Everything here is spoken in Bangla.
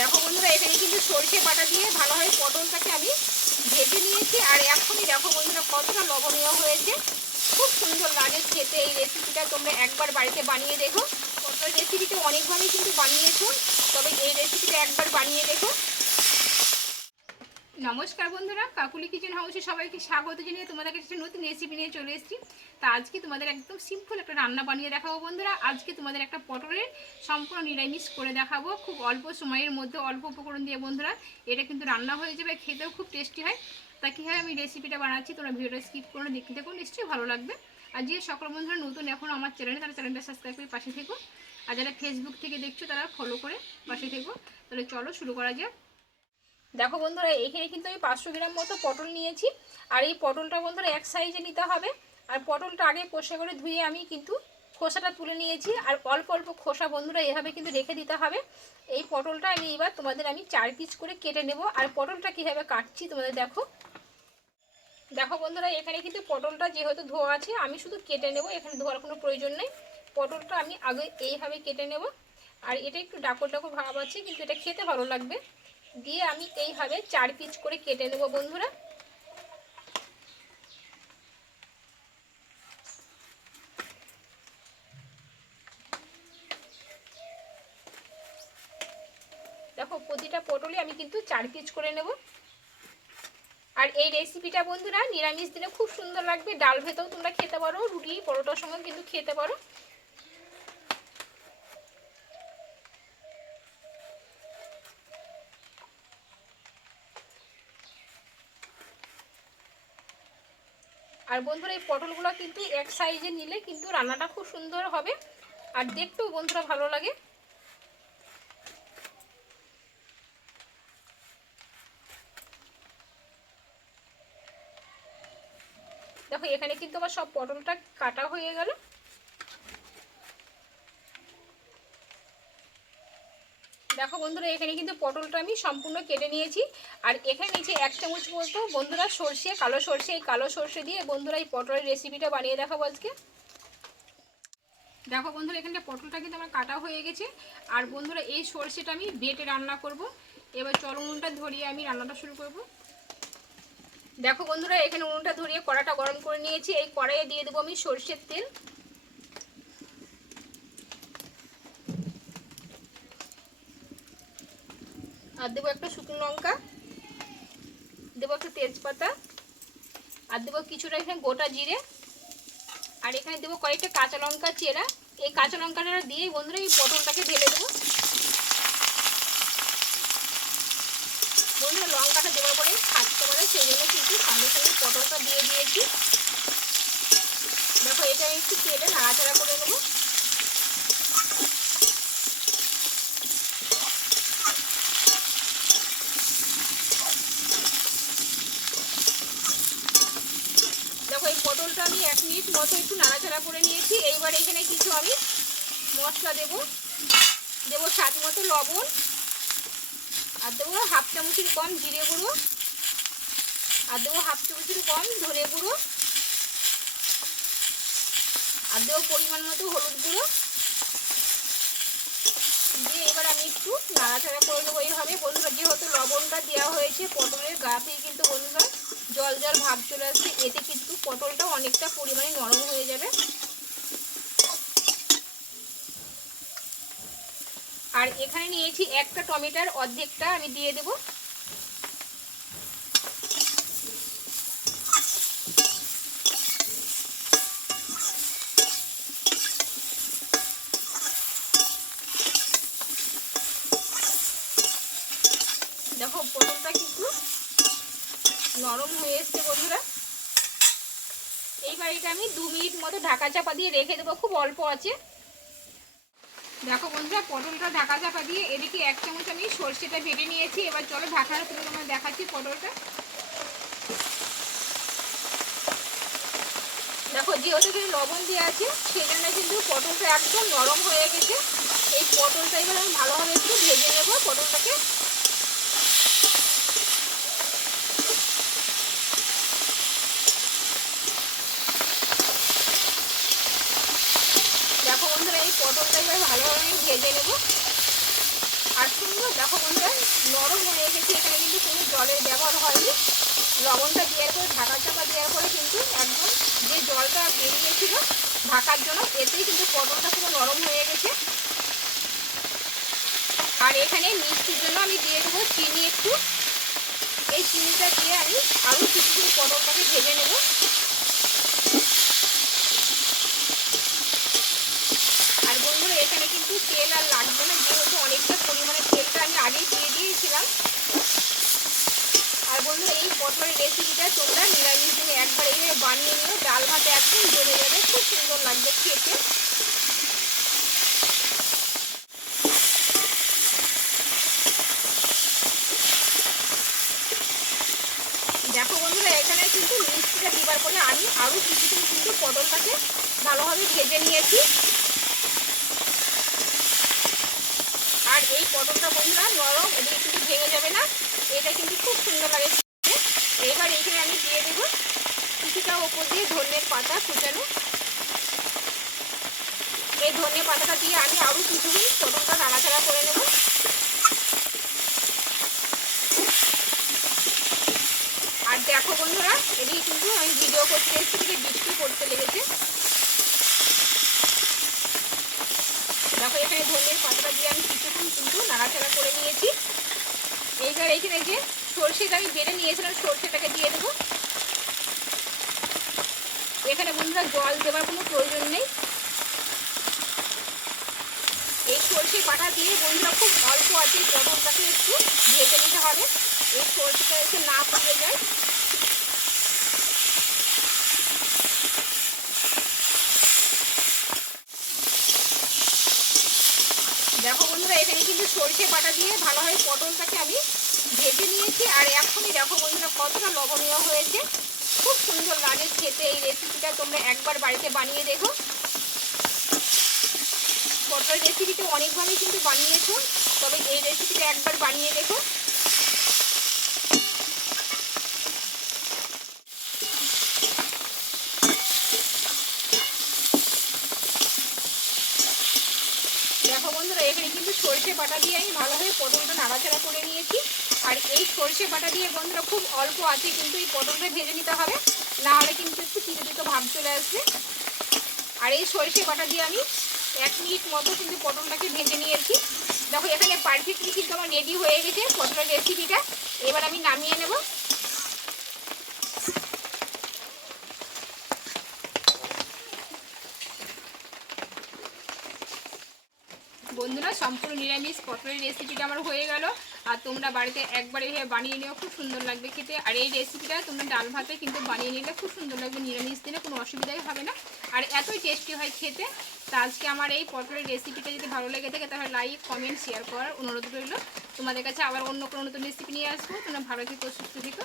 দেখো বন্ধুরা, এখানে কিন্তু সরষে বাটা দিয়ে ভালোভাবে পটলটাকে আমি ভেজে নিয়েছি। আর এখনই দেখো বন্ধুরা, কতটা লবণীয় হয়েছে। খুব সুন্দর লাগে খেতে এই রেসিপিটা তোমরা একবার বাড়িতে বানিয়ে দেখো। পটল রেসিপিটা অনেকভাবেই কিন্তু বানিয়েছো। তবে এই রেসিপিটা একবার বানিয়ে দেখো। নমস্কার বন্ধুরা, কাকুলি কিচেন হাউসে সবাইকে স্বাগত জানিয়ে তোমাদের কাছে নতুন রেসিপি নিয়ে চলে এসেছি। তা আজকে তোমাদের একদম সিম্পল একটা রান্না বানিয়ে দেখাবো বন্ধুরা। আজকে তোমাদের একটা পটলের সম্পূর্ণ নিরামিষ করে দেখাবো। খুব অল্প সময়ের মধ্যে অল্প উপকরণ দিয়ে বন্ধুরা, এটা কিন্তু রান্না হয়ে যাবে, খেতেও খুব টেস্টি হয়। তা কীভাবে আমি রেসিপিটা বানাচ্ছি তোমরা ভিডিওটা স্কিপ করে দেখতে দেখো নিশ্চয়ই ভালো লাগবে। আর যে সকল বন্ধুরা নতুন এখন আমার চ্যানেলে তারা চ্যানেলটা সাবস্ক্রাইব করে পাশে থেকো। আর যারা ফেসবুক থেকে দেখছ, তারা ফলো করে পাশে থেকো। তাহলে চলো শুরু করা যাক। দেখো বন্ধুরা, এখানে কিন্তু আমি পাঁচশো গ্রাম মতো পটল নিয়েছি। আর এই পটলটা বন্ধুরা এক সাইজে নিতে হবে। আর পটলটা আগে কষে করে ধুয়ে আমি কিন্তু খোসাটা তুলে নিয়েছি। আর অল্প অল্প খোসা বন্ধুরা এভাবে কিন্তু রেখে দিতে হবে। এই পটলটা আমি এবার তোমাদের আমি চার পিস করে কেটে নেব। আর পটলটা কীভাবে কাটছি তোমাদের দেখো। দেখো বন্ধুরা, এখানে কিন্তু পটলটা যেহেতু ধোয়া আছে, আমি শুধু কেটে নেব, এখানে ধোয়ার কোনো প্রয়োজন নেই। পটলটা আমি আগে এইভাবে কেটে নেব। আর এটা একটু ডাকর ডাকর ভাব আছে, কিন্তু এটা খেতে ভালো লাগবে। দিয়ে আমি এইভাবে চার পিস করে কেটে নেব বন্ধুরা। দেখো, প্রতিটা পটলে আমি কিন্তু চার পিস করে নেব। আর এই রেসিপিটা বন্ধুরা নিরামিষ দিনে খুব সুন্দর লাগবে। ডাল ভেতেও তোমরা খেতে পারো, রুটি, পরোটার সঙ্গেও কিন্তু খেতে পারো। আর বন্ধুরা, এই পটলগুলো কিন্তু এক সাইজে নিলে কিন্তু রান্নাটা খুব সুন্দর হবে। আর দেখতেও বন্ধুরা ভালো লাগে। দেখো, এখানে কিন্তু আবার সব পটলটা কাটা হয়ে গেল। দেখো বন্ধুরা, এখানে কিন্তু পটলটা আমি সম্পূর্ণ কেটে নিয়েছি। আর এখানে নিচে এক চামচ মতো, বন্ধুরা, সর্ষে, কালো সর্ষে। এই কালো সর্ষে দিয়ে বন্ধুরা এই পটলের রেসিপিটা বানিয়ে দেখাবো আজকে। দেখো বন্ধুরা এখানে পটলটা কিন্তু আমার কাটা হয়ে গেছে। আর বন্ধুরা, এই সর্ষেটা আমি বেটে রান্না করব। এবার চল উনুনটা ধরিয়ে আমি রান্নাটা শুরু করব। দেখো বন্ধুরা, এখানে উনুনটা ধরিয়ে কড়াটা গরম করে নিয়েছি। এই কড়াইয়ে দিয়ে দেবো আমি সর্ষের তেল। আর দেবো একটা শুকনো লঙ্কা, দেবো একটা তেজপাতা, আর দেবো কিছুটা এখানে গোটা জিরে, আর এখানে দেবো কয়েকটা কাঁচা লঙ্কা চেরা। এই কাঁচা লঙ্কাটা দিয়েই বন্ধুরা এই পটলটাকে ঢেলে দেবো। বন্ধুরা লঙ্কাটা দেওয়ার পরে খাটতে পারে, সেই জন্য কিন্তু সঙ্গে সঙ্গে পটলটা দিয়ে দিয়েছি। দেখো এটা একটু তেলে নাড়াচাড়া করে নেব দেখো এই পটলটা আমি এক মিনিট মতো একটু নাড়াচাড়া করে নিয়েছি। এইবার এখানে কিছু আমি মশলা দেব। দেব স্বাদ মতো লবণ। আর দেবো হাফ চামচের কম জিরে গুঁড়ো। আর দেবো হাফ চামচের কম ধরে গুঁড়ো। আর দেবো পরিমাণ মতো হলুদ গুঁড়ো। দিয়ে এবার আমি একটু নাড়াচাড়া করে দেবো এইভাবে। বন্ধুরা, যেহেতু লবণটা দেওয়া হয়েছে, পটলের গা গাতেই কিন্তু বন্ধুরা জল জল ভাব চলে আসছে, এতে কিন্তু পটলটা অনেকটা পরিমাণে নরম হয়ে যাবে। আর এখানে নিয়েছি একটা টমেটার অর্ধেকটা, আমি দিয়ে দেব দেখো পটলটা কিন্তু নরম হয়ে এসছে বন্ধুরা। এইবার এটা আমি দু মিনিট মতো ঢাকা চাপা দিয়ে রেখে দেবো, খুব অল্প আছে। দেখো বন্ধুরা, পটলটা ঢাকা চাপা দিয়ে এদিকে এক চামচ আমি সর্ষেটা ভেটে নিয়েছি। এবার চলো ঢাকাটা তুলে তোমার দেখাচ্ছি পটলটা। দেখো, যেহেতু এখানে লবণ দেওয়া আছে, সেই জন্য কিন্তু পটলটা একদম নরম হয়ে গেছে। এই পটলটা এবার আমি ভালোভাবে একটু ভেজে নেব, পটলটাকে দেখো বন্ধুরা এই পটলটা এবার ভালোভাবে ভেজে নেব। আর সুন্দর দেখো বন্ধুরা, নরম হয়ে গেছে এখানে কিন্তু কোনো জলের ব্যবহার হয়নি। লবণটা দেওয়ার পরে ঢাকা চাপা দেওয়ার পরে কিন্তু একদম যে জলটা বেরিয়েছিল ঢাকার জন্য, এতেই কিন্তু পটলটা পুরো নরম হয়ে গেছে। আর এখানে মিষ্টির জন্য আমি দিয়ে দেবো চিনি একটু। এই চিনিটা দিয়ে আমি আরও কিছুক্ষণ পটলটাকে ভেজে নেব আর বন্ধুরা এখানে কিন্তু তেল আর লাগবে না যেহেতু অনেকটা পরিমাণে তেলটা আমি আগেই দিয়ে দিয়েছিলাম আর বন্ধুরা এই পটলের রেসিপিটা তোমরা নিরামিষ দিনে একবার এইভাবে বানিয়ে নিও। ডাল ভাতে একদম জমে যাবে, খুব সুন্দর লাগবে খেতে। দেখো বন্ধুরা, এখানে কিন্তু মিষ্টিটা দিবার পরে আমি আরও কিছুক্ষণ কিন্তু পটলটাকে ভালোভাবে ভেজে নিয়েছি। আর এই পটলটা বন্ধুরা নরম, এদিকে কিন্তু ভেঙে যাবে না এটা কিন্তু খুব সুন্দর লাগে খেতে। এবার এখানে আমি দিয়ে দেবো কিছুটা ওপর দিয়ে ধনের পাতা কুচানো। এই ধনে পাতাটা দিয়ে আমি আরও কিছুক্ষণ পটলটা নাড়াচাড়া করে নেব। আর দেখো বন্ধুরা, এদিকে কিন্তু আমি ভিডিও করতে এসেছি থেকে বৃষ্টি পড়তে লেগেছে। দেখো, এখানে ধনের পাতাটা দিয়ে আমি কিছুক্ষণ কিন্তু নাড়াচাড়া করে নিয়েছি। এইবার এইখানে যে সর্ষেটা আমি বেড়ে নিয়েছিলাম, সর্ষেটাকে দিয়ে দেবো। এখানে বন্ধুরা জল দেওয়ার কোনো প্রয়োজন নেই। এই সর্ষে পাটা দিয়ে বন্ধুরা খুব অল্প আছে পটলটাকে একটু ভেজে নিতে হবে। এই সর্ষেটা একটু না পুড়ে যায়। দেখো বন্ধুরা, এখানে কিন্তু সর্ষে বাটা দিয়ে ভালোভাবে পটলটাকে আমি ভেজে নিয়েছি। আর এখনই দেখো বন্ধুরা, কতটা লবণীয় হয়েছে। খুব সুন্দর লাগে খেতে। এই রেসিপিটা তোমরা একবার বাড়িতে বানিয়ে দেখো। পটল রেসিপিটা অনেকভাবেই কিন্তু বানিয়েছো, তবে এই রেসিপিটা একবার বানিয়ে দেখো। দেখো বন্ধুরা, এখানে কিন্তু সর্ষে বাটা দিয়ে আমি ভালোভাবে পটলটা নাড়াচাড়া করে নিয়েছি। আর এই সর্ষে বাটা দিয়ে বন্ধুরা খুব অল্প আছে, কিন্তু এই পটলটা ভেজে নিতে হবে। না হলে কিন্তু একটু তিতো তিতো ভাব চলে আসবে। আর এই সর্ষে বাটা দিয়ে আমি এক মিনিট মতো কিন্তু পটলটাকে ভেজে নিয়েছি। দেখো, এখানে পারফেক্টলি কিন্তু আমার রেডি হয়ে গেছে পটলের রেসিপিটা এবার আমি নামিয়ে নেব। বন্ধুরা, সম্পূর্ণ নিরামিষ পটলের রেসিপিটা আমার হয়ে গেল। আর তোমরা বাড়িতে একবার এভাবে বানিয়ে নিও, খুব সুন্দর লাগবে খেতে। আর এই রেসিপিটা তোমরা ডাল ভাতে কিন্তু বানিয়ে নিলে খুব সুন্দর লাগবে, নিরামিষ দিনে কোনো অসুবিধাই হবে না। আর এতই টেস্টি হয় খেতে, তা আজকে আমার এই পটলের রেসিপিটা যদি ভালো লেগে থাকে, তাহলে লাইক কমেন্ট শেয়ার করার অনুরোধ রইল। তোমাদের কাছে আবার অন্য কোনো নতুন রেসিপি নিয়ে আসব। তোমরা ভালো থেকো, সুস্থ থেকো।